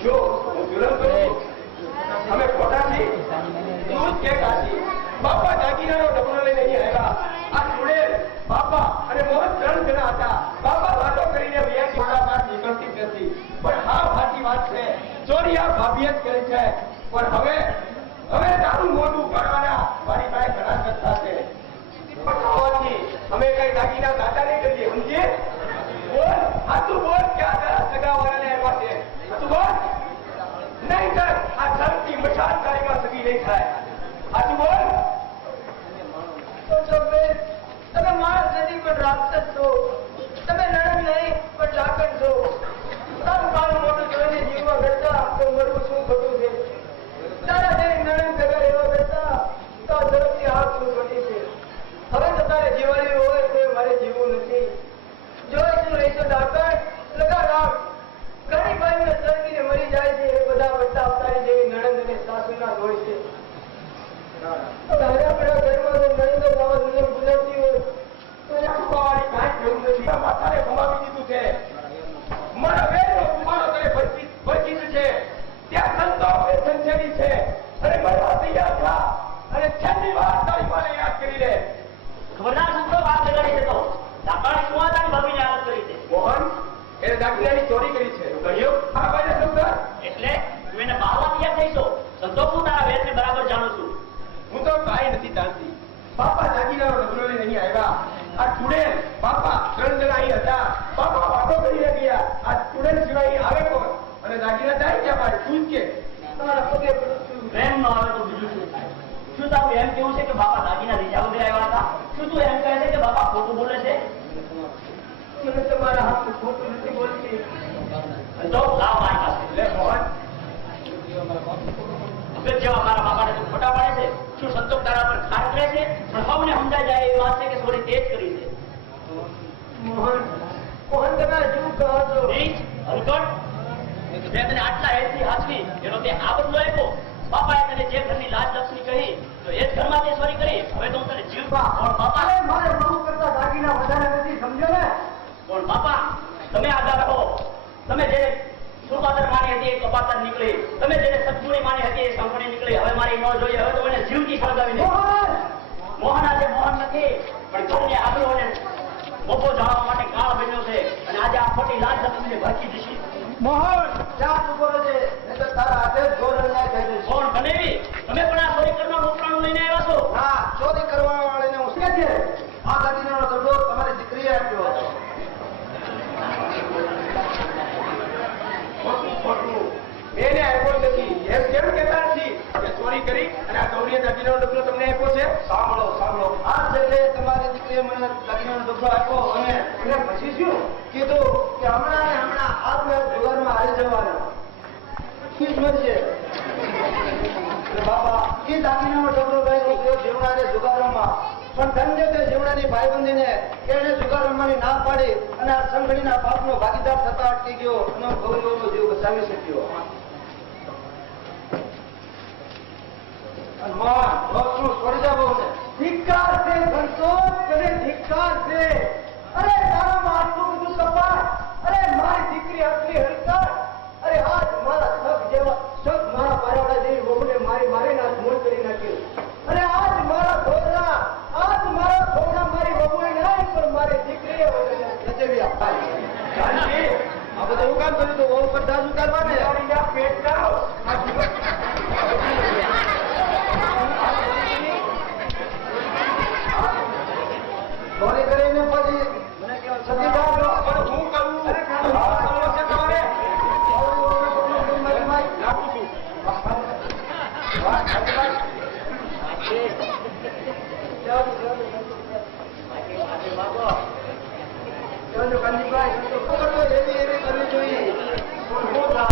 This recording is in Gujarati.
જો. અમે ખોટા છીએ તું કે કાચી બાપા દાગીનાનો ડબલો લઈને અહીં આવ્યા આ ચૂડેલ બાપા અને મોહન ત્રણ જણા હતા બાપા વાતો કરીને વ્યાજ મોટા વાત નીકળતી નથી પણ હા સાચી વાત છે ચોરી આ ભાભીએ જ કરી છે પણ હવે હવે તારું મોઢું ઉપાડવાના મારી પાસે ઘણા સત્તા છે અમે કઈ દાગીના દાદા નહીં કરીએ સમજીએ બોલ હા તું બોલ સગાવાળાને આ તું બોલ નહીં સર આ ધરતી મશાન તારીમાં સગી નહીં થાય સાચું બોલ તો જો બેન તમે માણસ નથી પણ રાક્ષસ છો તમે નણંદ નહીં પણ લાકડ છો તારું કાળું મોટું જોઈને જીવવા કરતા તો મરવું શું ખોટું છે તારા જેવી નણંદ ભેગા રહેવા કરતા તો આ ઝડપથી હાથ શું ખોટી છે હવે તો તારે જીવવાની હોય તો મારે જીવવું નથી જો તું રહીશો ડાકણ લગા રાખ ઘણી બાઈઓને સળગીને મરી જાય છે એ બધા બચ્ચા તારી જેવી નણંદ અને સાસુના હોય છે તારા પેલા ઘરમાં નરેન્દ્ર બાબા દુનિયા ગુલાબજી હોય. તો આ કુવાવાળી કાંઈ જરૂર નથી. આ માથાને ગુમાવી દીધું છે. મારા વેરનો કુમારો તને ભરતી ભરતી છે. ત્યાં સંતો અને સંજેવી છે. અને મરવા તૈયાર થા. અને છેલ્લી વાર તારી માને યાદ કરી લે. ખબરદાર સંતો વાત લગાડી છે તો. દાપાણી કુવાદાની ભાભીને કરી છે? મોહન એને ચોરી કરી છે. કહ્યું ભાઈને સમજા એટલે તું એને બાવા તૈયાર થઈશો સંતોષ હું તારા વેરને બરાબર જાણું છું હું તો કાંઈ નથી બાપા દાગીનાનો ડબલો લઈને અહીં આવ્યા. આ ચૂડેલ બાપા ત્રણ જણા અહીં હતા. બાપા વાતો કરીને ગયા. આ ચૂડેલ સિવાય આવે કોણ? અને દાગીના જાય ક્યાં પાડે તું કે? તમારા પગે પ્રેમ ન આવે તો બીજું શું? થાય શું તારું એમ કેવું છે કે બાપા દાગીના લીધા વગર આવ્યા હતા? શું તું એમ કહે છે કે બાપા ખોટું બોલે છે? મને તમારા હાથ ખોટું નથી બોલતી. તો લાવ મારી પાસે. લે મોહન. જેવા મારા બાપાને સમજાઈ જાય એ વાત છે કે થોડી તેજ કરી છે. મોહન તમે શું કહો છો? હલકટ, મેં તને આટલા હેતથી હાચવી એનો તે આ બદલો આપ્યો. બાપાએ તને જે ઘરની લાજ લક્ષ્મી કહી તો એ જ ઘરમાં તે ચોરી કરી. હવે તો હું તને જીવવા પણ બાપા? મારે બહુ કરતા દાગીના વધારે નથી સમજો ને? પણ બાપા? તમે આગળ રહો. તમે જે સુપાતર માની હતી એ કપાતર નીકળી. તમે જેને સદગુણી માની હતી એ સંપણી નીકળી. હવે મારી ન જોઈએ હવે તો મને જીવતી સળગાવી દે. મોહન આજે મોહન નથી પણ ઘરની આબરૂ અને મોકો જાળવવા માટે કાળ બન્યો છે અને આજે આ ખોટી લાજ તમને ભરતી જશે. મોહન ક્યાં ઊભો છે નહીં તો તારા હાથે જ ઘોર અન્યાય થઈ જશે કોણ બનેવી તમે પણ આ ચોરી કરવા ઉપરાણું લઈને આવ્યા છો? હા ચોરી કરવા વાળાને હું શું છે આ દાગીનાનો દડો તમારી દીકરીએ આપ્યો હતો. ખોટું ખોટું. મેં એને આપ્યો નથી એમ કેમ કહેતા નથી? કે ચોરી કરી અને આ ગૌરીએ દાગીનાનો ડબલો તમને આપ્યો છે? સાંભળો સાંભળો. આ છેલ્લે તમારી દીકરીએ મને દાગીનાનો ડબલો આપ્યો અને એને પછી શું? કીધું કે હમણાં ને હમણાં આપણે જુગારમાં હારી જવાના. મરજે એટલે બાપા એ દાગીનાનો ડબલો લઈને ગયો જીવડાને જુગારોમાં પણ ધન્ય તે જીવડાની ભાઈબંધીને એને જુગાર રમવાની ના પાડી અને આ સંઘડીના પાપનો ભાગીદાર થતા અટકી ગયો અને ગૌરવનો જીવ બચાવી શક્યો. ભક્તનું છોડી દે બહુને. ધિક્કાર છે સંતોષ ધિક્કાર છે. અરે તારામાં આટલું બધું કપાટ અરે મારી દીકરી આટલી હલકટ અરે આજ મારા સગ જેવા સગ મારા પારાડા જેવી વહુને મારી મારીને આજ મોર કરી નાખ્યું અરે આજ મારા ઘોરના આજ મારા ઘોરના મારી વહુએ નહીં પણ મારી દીકરીએ નજવી આ બધા હું કામ કર્યું તો? વહુ પર દાજ ઉતારવા ને પેટ ના સમજો કાનજીભાઈ ખબર એવી એવી કરવી જોઈએ.